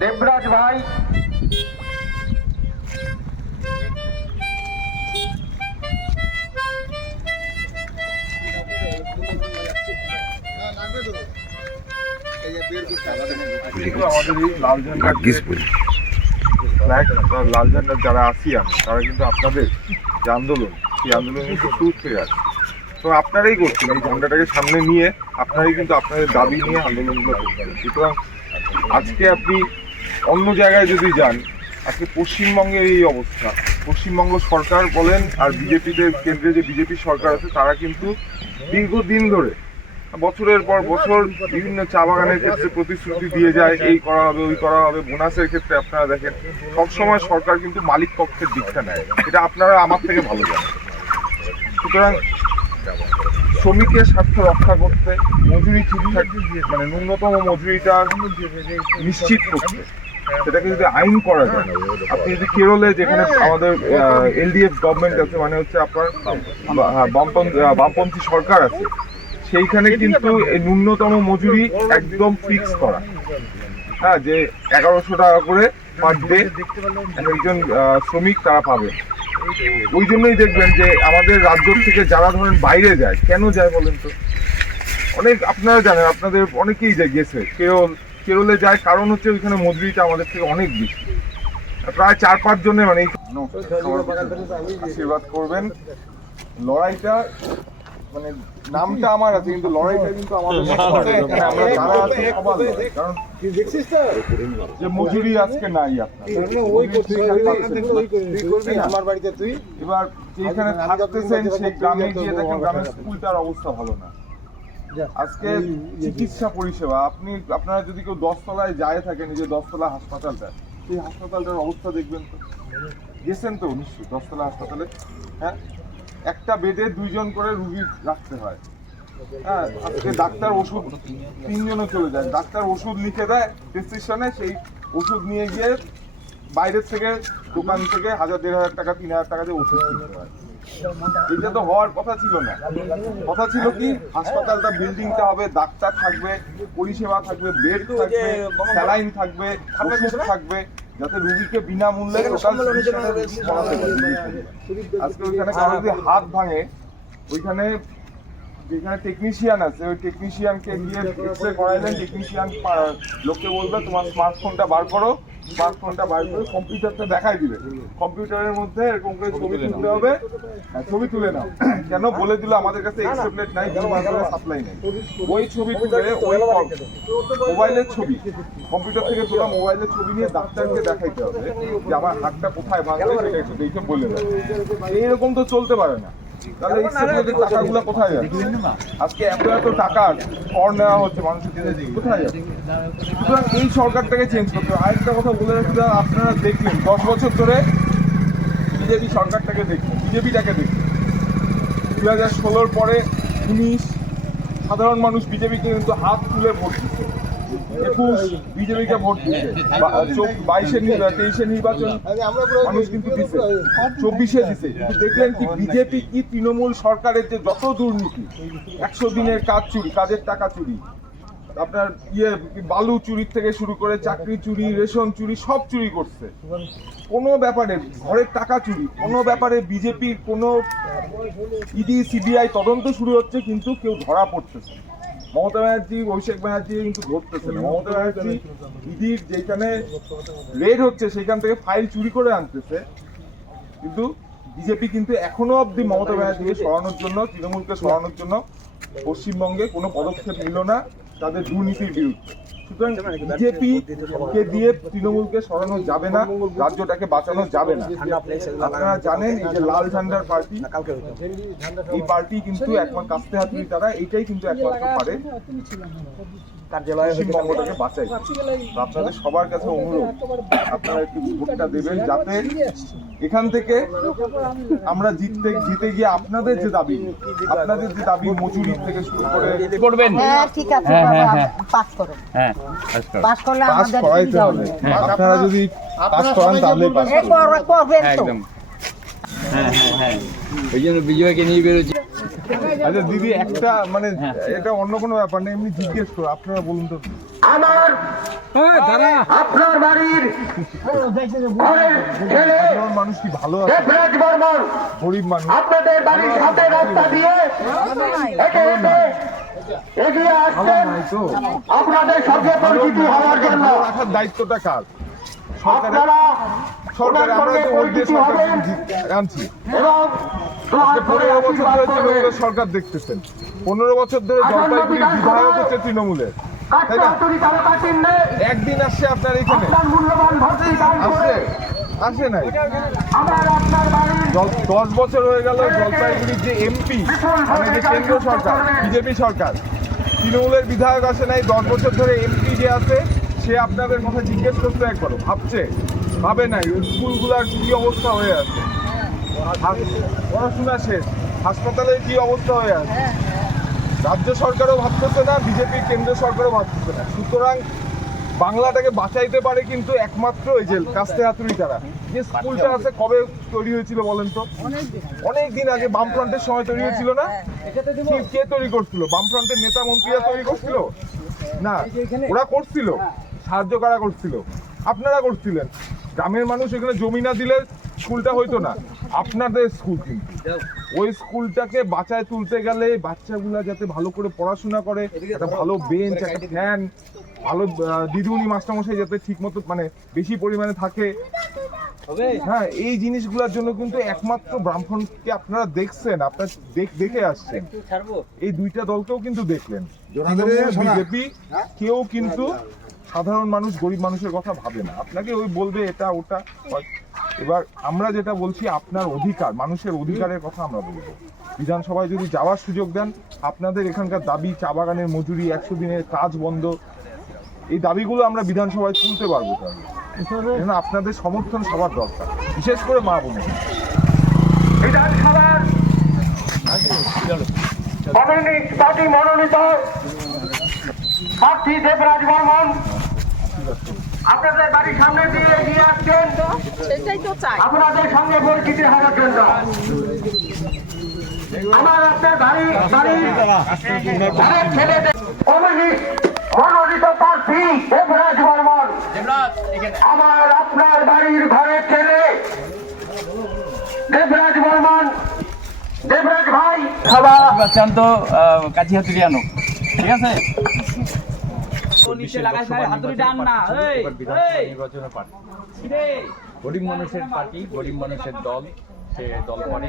দেবরাজ ভাই, লাল ঝান্ডার যারা আসিয়ান তারা কিন্তু আপনাদের যে আন্দোলন, সেই আন্দোলন কিন্তু উঠে গেছে। তো আপনারাই করছেন এই ঝান্ডাটাকে সামনে নিয়ে, আপনারাই কিন্তু আপনাদের দাবি নিয়ে আন্দোলনগুলো করছেন। সুতরাং আজকে আপনি অন্য জায়গায় যদি যান, আজকে পশ্চিমবঙ্গের এই অবস্থা, পশ্চিমবঙ্গ সরকার বলেন আর বিজেপিতে কেন্দ্রে যে বিজেপি সরকার আছে তারা কিন্তু দীর্ঘদিন ধরে বছরের পর বছর বিভিন্ন চা বাগানের ক্ষেত্রে প্রতিশ্রুতি দিয়ে যায়, এই করা হবে ওই করা হবে। বোনাসের ক্ষেত্রে আপনারা দেখেন সবসময় সরকার কিন্তু মালিক পক্ষের দিকটা নেয়, এটা আপনারা আমার থেকে ভালো জানেন। সুতরাং শ্রমিকের স্বার্থ রক্ষা করতে, মজুরি ঠিকঠাক মানে ন্যূনতম মজুরিটা নিশ্চিত করতে, সেটাকে যদি আইন করা যায়। আপনি যদি কেরলে, যেখানে আমাদের এলডিএফ গভর্নমেন্ট আছে, মানে হচ্ছে আপনার বামপন্থী সরকার আছে, সেইখানে কিন্তু এই ন্যূনতম মজুরি একদম ফিক্স করা, হ্যাঁ, যে 1100 টাকা করে পার ডে একজন শ্রমিক তারা পাবে। ওই জন্যই দেখবেন যে আমাদের রাজ্য থেকে যারা ধরেন বাইরে যায়, কেন যায় বলেন তো? অনেক আপনারা জানেন, আপনাদের অনেকেই গেছে কেরলে যায়, কারণ হচ্ছে ওইখানে মজুরিটা আমাদের থেকে অনেক বেশি, প্রায় 4-5 জনের। মানে আশীর্বাদ করবেন, লড়াইটা মানে নামটা আমার আছে কিন্তু লড়াইটা কিন্তু আমাদের আমরা যারা আছি সবার লড়াই। কারণ যে মজুরি আজকে নাই আপনার, এবার যেখানে থাকতেছেন সেই গ্রামে গিয়ে দেখেন গ্রামের স্কুলটার অবস্থা ভালো না। আজকে চিকিৎসা পরিষেবা, আপনারা যদি কেউ 10 তলায় যায় থাকেন, এই যে 10 তলা হাসপাতালটা, সেই হাসপাতালটার অবস্থা দেখবেন তো, গেছেন তো নিশ্চয়ই 10 তলা হাসপাতালে, হ্যাঁ, একটা বেডে 2 জন করে রুগী রাখতে হয়। হ্যাঁ, আজকে ডাক্তার ওষুধ 3 জনও চলে যায়, ডাক্তার ওষুধ লিখে দেয় প্রেসক্রিপশনে, সেই ওষুধ নিয়ে গিয়ে বাইরের থেকে দোকান থেকে 1000-1500 টাকা 3000 টাকা দিয়ে ওষুধ কিনতে হয়। এটা তো হওয়ার কথা ছিল না। কথা ছিল কি, হাসপাতালটা বিল্ডিংটা হবে, ডাক্তার থাকবে, পরিষেবা থাকবে, বেড থাকবে, স্যালাইন থাকবে, ওষুধ থাকবে, যাতে রুগীকে বিনামূল্যে আজকে ওইখানে কারো যদি হাত ভাঙে, ওইখানে যেখানে টেকনিশিয়ান আছে, ওই টেকনিশিয়ানকে গিয়ে এক্সরে করাইলেন, টেকনিশিয়ান লোককে বলবে তোমার স্মার্টফোনটা বার করো, স্মার্টফোনটা বার করে কম্পিউটারটা দেখাই দিবে, কম্পিউটারের মধ্যে এরকম করে ছবি তুলতে হবে, ছবি তুলে নাও। কেন বলে দিল আমাদের কাছে এক্সরে প্লেট নাই, সাপ্লাই নেই, ওই ছবি তুলে ওই মোবাইলের ছবি, কম্পিউটার থেকে তোলা মোবাইলের ছবি নিয়ে ডাক্তারকে দেখাইতে হবে যে আমার হাতটা কোথায় ভাঙবে সেটা একটু দেখে বলে দেবে। এইরকম তো চলতে পারে না। তাহলে এক্সপ্লেটের টাকাগুলো কোথায় যাচ্ছে? আজকে এত টাকা কর নেওয়া হচ্ছে মানুষের থেকে, কোথায় যাচ্ছে? সুতরাং এই সরকারটাকে চেঞ্জ করতে হবে। আরেকটা কথা বলে রাখি, আপনারা দেখলেন 10 বছর ধরে বিজেপি সরকারটাকে দেখলেন, বিজেপিটাকে দেখলেন, 2016 পরে 19 সাধারণ মানুষ বিজেপিকে কিন্তু হাত তুলে ভোট দিচ্ছে, 21 বিজেপিকে ভোট দিচ্ছে, 22-23 নির্বাচন মানুষ কিন্তু দিচ্ছে, 24 দিচ্ছে। কিন্তু দেখলেন কি বিজেপি কি তৃণমূল সরকারের যে যত দুর্নীতি, 100 দিনের কাজ চুরি, কাজের টাকা চুরি, আপনার বালু চুরির থেকে শুরু করে চাকরি চুরি, রেশন চুরি, সব চুরি করছে। কোনো ব্যাপারে ঘরের টাকা চুরি, কোনো ব্যাপারে বিজেপির কোনো ইডি সিবিআই তদন্ত শুরু হচ্ছে, কিন্তু কেউ ধরা পড়তেছে। মমতা ব্যানার্জি, অভিষেক ব্যানার্জি কিন্তু ধরতেছে না। মমতা ব্যানার্জি ইডির যেখানে রেড হচ্ছে সেখান থেকে ফাইল চুরি করে আনতেছে, কিন্তু বিজেপি কিন্তু এখনো অবধি মমতা ব্যানার্জিকে সরানোর জন্য, তৃণমূলকে সরানোর জন্য পশ্চিমবঙ্গে কোনো পদক্ষেপ নিল না তাদের দুর্নীতির বিরুদ্ধে। সুতরাং বিজেপিকে দিয়ে তৃণমূলকে সরানো যাবে না, রাজ্যটাকে বাঁচানো যাবে না। আপনারা জানেন এই যে লাল ঝান্ডার পার্টি, এই পার্টি কিন্তু একমাত্র কাস্তে হাতুড়ি, তারা এইটাই কিন্তু একমাত্র পারে পশ্চিমবঙ্গটাকে বাঁচাই। আপনাদের সবার কাছে অনুরোধ, আপনারা একটু ভোটটা দেবেন, যাতে এখান থেকে আমরা জিতে গিয়ে আপনাদের যে দাবি মজুরি থেকে শুরু করে করবেন, পাস করলে পাস করাইতে হবে। আপনারা যদি পাস করান তাহলে করবেন তো। ওই জন্য বিজয়কে নিয়ে বেরোচ্ছি। আচ্ছা দিদি একটা মানে এটা অন্য কোনো ব্যাপার না, এমনি জিজ্ঞেস করো, আপনারা বলুন তো। আমার আপনার বাড়ির ঘরের ছেলে সাধারণ মানুষ কি ভালো আছে? দেবরাজ বর্মন গরিব মানুষ আপনাদের বাড়ির সাথে রাস্তা দিয়ে হেঁটে হেঁটে এগিয়ে আসছেন তো আপনাদের সঙ্গে পরিচিতি হওয়ার জন্য। ভালো রাখার দায়িত্বটা কার? সরকারের। আপনারা সরকার, আমরা তো ভোট দিয়ে সরকার আনছি। এবং আজকে 15 বছর ধরে তৃণমূলের সরকার দেখতেছেন, 15 বছর ধরে জলপাইগুড়ির বিধায়ক হচ্ছে তৃণমূলের, তাই না? একদিন আসছে আপনার এখানে? মূল্যবান ভর্তি দান করে আসে নাই। আমার আপনার বাড়ির 10 বছর হয়ে গেল জলপাইগুড়ির যে এমপি, মানে যে কেন্দ্র সরকার বিজেপি সরকার, তৃণমূলের বিধায়ক আসে নাই। 10 বছর ধরে এমপি যে আছে সে আপনাদের কথা জিজ্ঞেস করতে একবার ভাবছে? ভাবে নাই। ওই স্কুলগুলোর কি অবস্থা হয়ে আছে, পড়াশোনা শেষ, হাসপাতালের কি অবস্থা হয়ে আছে, রাজ্য সরকারও ভাবতেছে না, বিজেপির কেন্দ্র সরকারও ভাবতেছে না। সুতরাং বাংলাটাকে বাঁচাইতে পারে কিন্তু একমাত্র এই যে কাস্তে হাতুড়ি তারা। যে স্কুলটা আছে কবে তৈরি হয়েছিল বলেন তো? অনেক দিন আগে, বামফ্রন্টের সময় তৈরি হয়েছিল না? কে তৈরি করছিল? বামফ্রন্টের নেতা মন্ত্রীরা তৈরি করছিল না? ওরা করছিল, সাহায্য কারা করছিল? আপনারা করছিলেন। গ্রামের মানুষ এখানে জমি না দিলে স্কুলটা হইতো না। আপনাদের স্কুল কিন্তু ওই স্কুলটাকে বাঁচায় তুলতে গেলে বাচ্চাগুলা যাতে ভালো করে পড়াশোনা করে, একটা ভালো বেঞ্চ, একটা ফ্যান, ভালো দিদিমণি মাস্টারমশাই যাতে ঠিক মতো মানে বেশি পরিমাণে থাকে, হ্যাঁ, এই জিনিসগুলোর জন্য কিন্তু একমাত্র বামফ্রন্টকে আপনারা দেখছেন, আপনারা দেখে আসছেন। এই দুইটা দলকেও কিন্তু দেখলেন, বিজেপি, কেউ কিন্তু সাধারণ মানুষ গরিব মানুষের কথা ভাবে না। আপনাকে ওই বলবে এটা ওটা। এবার আমরা যেটা বলছি, আপনার অধিকার, মানুষের অধিকারের কথা আমরা বলবো। বিধানসভায় যদি যাওয়ার সুযোগ দেন, আপনাদের এখানকার দাবি, চা বাগানের মজুরি, 100 দিনের কাজ বন্ধ, এই দাবিগুলো আমরা বিধানসভায় তুলতে পারবো। তাহলে আপনাদের সমর্থন সবার দরকার, বিশেষ করে মা বোনের। বিধানসভার কমিউনিস্ট পার্টি মনোনীত প্রার্থী দেবরাজ বর্মন আপনাদের বাড়ির সামনে দিয়ে এগিয়ে আসছেন আপনাদের সঙ্গে পরিচিতি হওয়ার জন্য। আমার আপনার বাড়ির ছেলে কমিউনিস্ট মনোনীত প্রার্থী দেবরাজ বর্মন আমার আপনার বাড়ির ঘরের ছেলে দেবরাজ বর্মন। দেবরাজ ভাই সবার চান তো কাছি হাতুড়ি আনো, ঠিক আছে? গরিব মানুষের পার্টি, গরিব মানুষের দল, সে দল করে।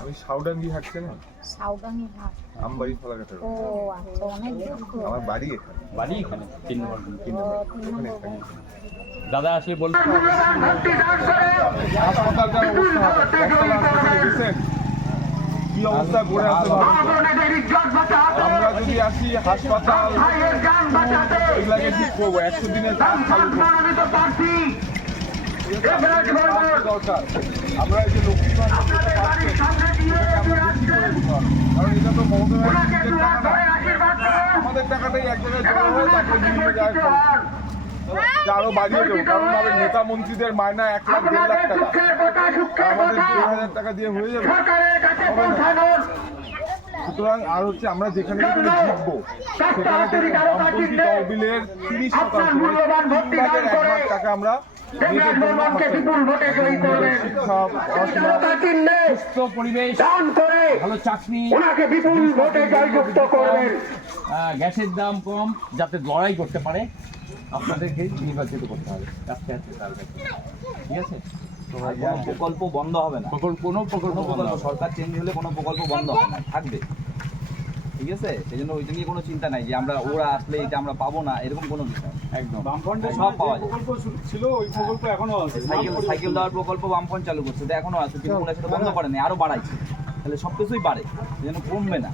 আমি সাউডাঙ্গি হাঁটছে না, সাউদানি হাট। আমবাড়ি ফলাঘাটের। ও আচ্ছা, অনেক দূর তো। আমার বাড়ি এখানে। বাড়ি এখানে 3 নম্বর। এখানে থাকি। দাদা আসলে বলতে হাসপাতালটার অবস্থা হবে, বটতলা হাসপাতালে গেছেন? কি অবস্থা করে আছে ভাবুন তো। আমরা যদি আসি হাসপাতাল এগুলাকে ঠিক করবো, 100 দিনের কাজ চালু করবো। দরকার আমরা এই যে লক্ষ্মী ভাণ্ডার যেটা পাচ্ছেন, সেটাকে আমরা বেশি করে দিতে হবে। কারণ এটা তো মমতা ব্যানার্জির টাকা না, আমাদের টাকাটাই এক জায়গায় জমা হয়ে তারপরে বিভিন্ন জায়গায় খরচ। আরো বাড়িয়ে দেবো, কারণ আমাদের নেতা মন্ত্রীদের মায়না 1 লাখ 1.5 লাখ টাকা, আমাদের 2,000 টাকা দিয়ে হয়ে যাবে, হবে না। সুতরাং আর হচ্ছে আমরা যেখানে যেখানে জিতবো সেখানে থেকে বামপন্থী তহবিলের 30% 3 ভাগের 1 ভাগ টাকা আমরা নিজেদের জন্য খরচ করব। শিক্ষা, পড়াশোনা, সুস্থ পরিবেশ, ভালো চাকরি, গ্যাসের দাম কম, যাতে লড়াই করতে পারে, আপনাদেরকে নির্বাচিত করতে হবে। ঠিক আছে? কোনো প্রকল্প বন্ধ হবে না, কোনো প্রকল্প সরকার চেঞ্জ হলে কোনো প্রকল্প বন্ধ হবে না, থাকবে। ঠিক আছে, সেই জন্য ওইটা নিয়ে কোনো চিন্তা নাই যে আমরা ওরা আসলে এটা আমরা পাবো না, এরকম কোনো বিষয়। একদম সব পাওয়া যায়। ছিল ওই প্রকল্প এখনো আছে। সাইকেল দেওয়ার প্রকল্প বামফ্রন্ট চালু করছে, তো এখনো আছে, তৃণমূল সেটা বন্ধ করেনি, আরো বাড়াইছে। তাহলে সবকিছুই বাড়ে, যেন কমবে না।